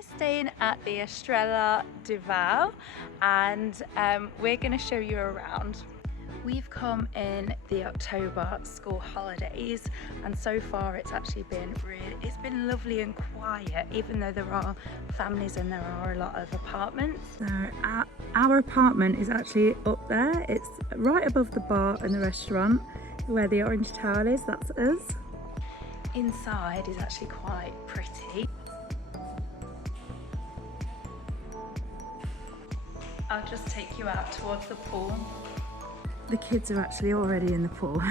We're staying at the Estrela and we're going to show you around. We've come in the October school holidays and so far it's actually been it's been lovely and quiet, even though there are families and there are a lot of apartments. So our apartment is actually up there. It's right above the bar and the restaurant where the orange towel is. That's us. Inside is actually quite pretty. I'll just take you out towards the pool. The kids are actually already in the pool.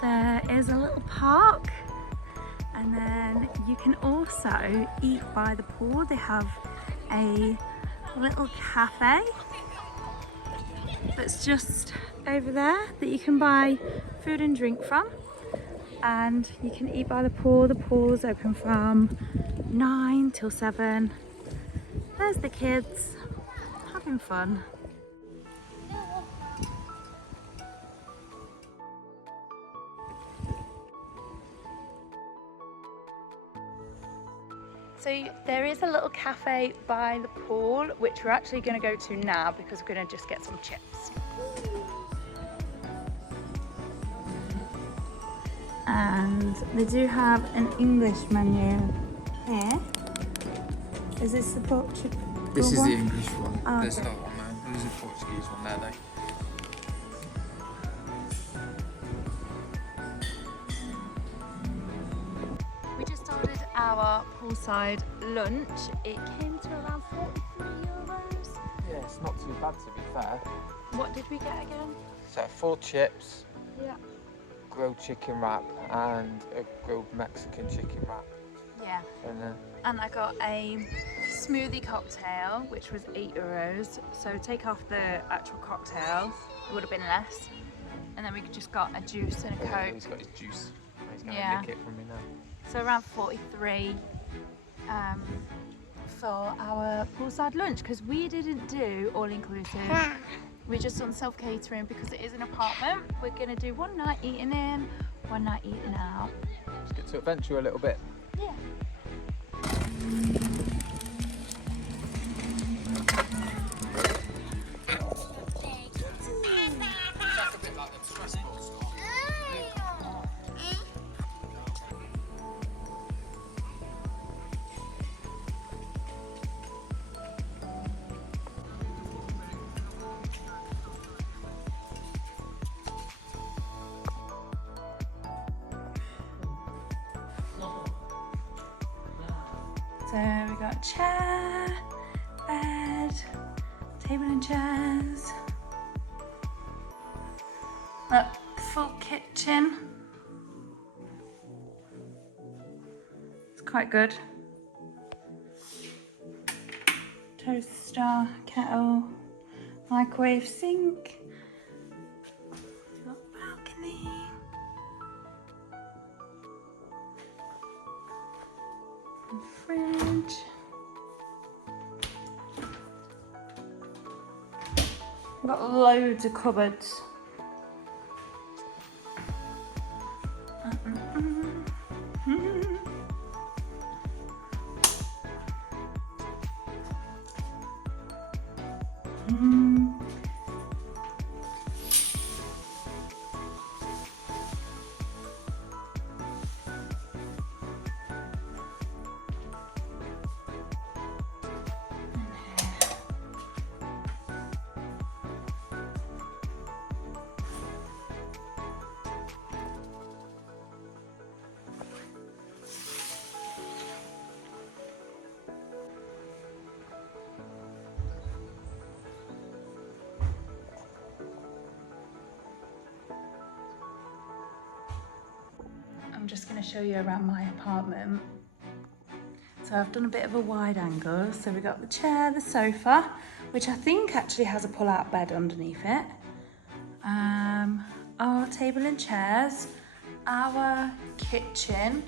There is a little park and then you can also eat by the pool. They have a little cafe that's just over there that you can buy food and drink from, and you can eat by the pool. The pool's open from 9 till 7. There's the kids having fun. So there is a little cafe by the pool, which we're actually going to go to now because we're going to just get some chips. And they do have an English menu here. Is this the Portuguese? This is the English one. Oh, There's okay. not one there. There's a Portuguese one there though. We just ordered our poolside lunch. It came to around €43. Yeah, it's not too bad to be fair. What did we get again? So 4 chips, Yeah. grilled chicken wrap and a grilled Mexican chicken wrap. Yeah. And And I got a smoothie cocktail, which was €8. So take off the actual cocktail, it would have been less. And then we just got a juice and a Coke. he's got his juice. He's going to Yeah. nick it from me now. So around 43 for our poolside lunch, because we didn't do all inclusive. We just done self-catering because it is an apartment. We're going to do one night eating in, one night eating out. Let's get to adventure a little bit. Yeah. So we got chair, bed, table and chairs. Look, full kitchen. It's quite good. Toaster, kettle, microwave, sink. Got balcony. Fridge. We've got loads of cupboards. I'm just going to show you around my apartment. So I've done a bit of a wide angle. So we've got the chair, the sofa, which I think actually has a pull-out bed underneath it. Our table and chairs, our kitchen,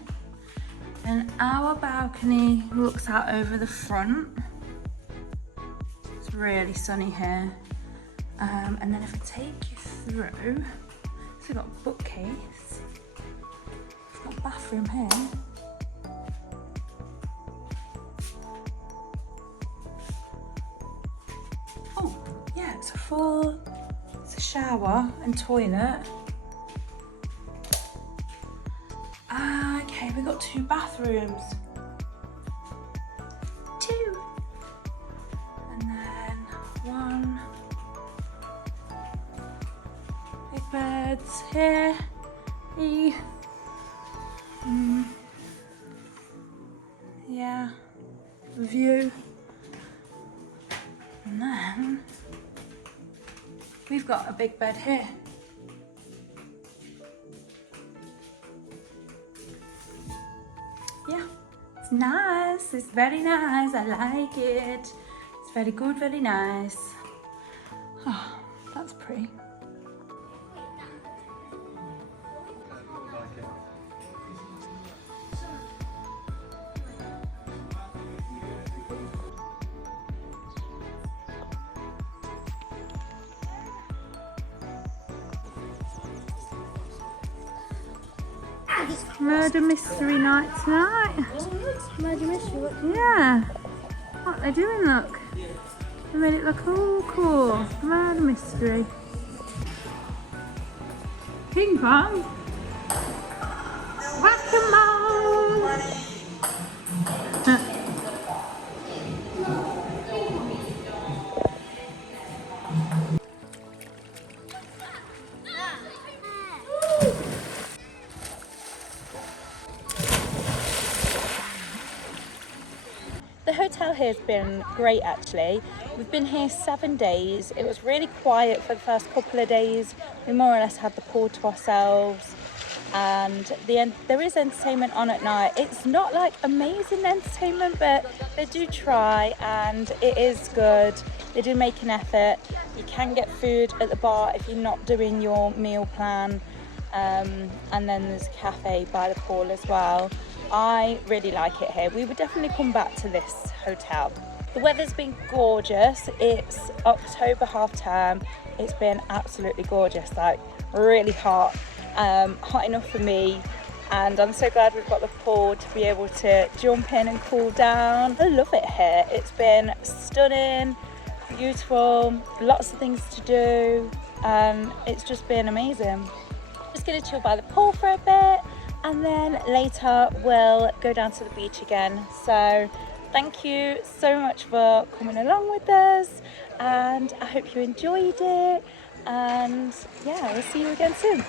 and our balcony looks out over the front. It's really sunny here. And then if I take you through, so we've got a bookcase. We've got a bathroom here. it's a shower and toilet. Okay, we've got 2 bathrooms. 2. And then 1. Big beds here. Yeah, view. And then we've got a big bed here. Yeah, it's nice. It's very nice. I like it. It's very good, very nice. Oh, that's pretty. Murder mystery night tonight. Murder mystery? What? Yeah. What they're doing, look. They made it look all cool. Murder mystery. Ping pong. Whack-a-mole. The hotel here has been great actually. We've been here 7 days. It was really quiet for the first couple of days. We more or less had the pool to ourselves, and there is entertainment on at night. It's not like amazing entertainment, but they do try and it is good. They do make an effort. You can get food at the bar if you're not doing your meal plan, and then there's a cafe by the pool as well. I really like it here. We would definitely come back to this hotel. The weather's been gorgeous. It's October half term. It's been absolutely gorgeous, like really hot, hot enough for me. And I'm so glad we've got the pool to be able to jump in and cool down. I love it here. It's been stunning, beautiful, lots of things to do. It's just been amazing. Just gonna chill by the pool for a bit, and then later we'll go down to the beach again. So thank you so much for coming along with us, and I hope you enjoyed it, and yeah, we'll see you again soon.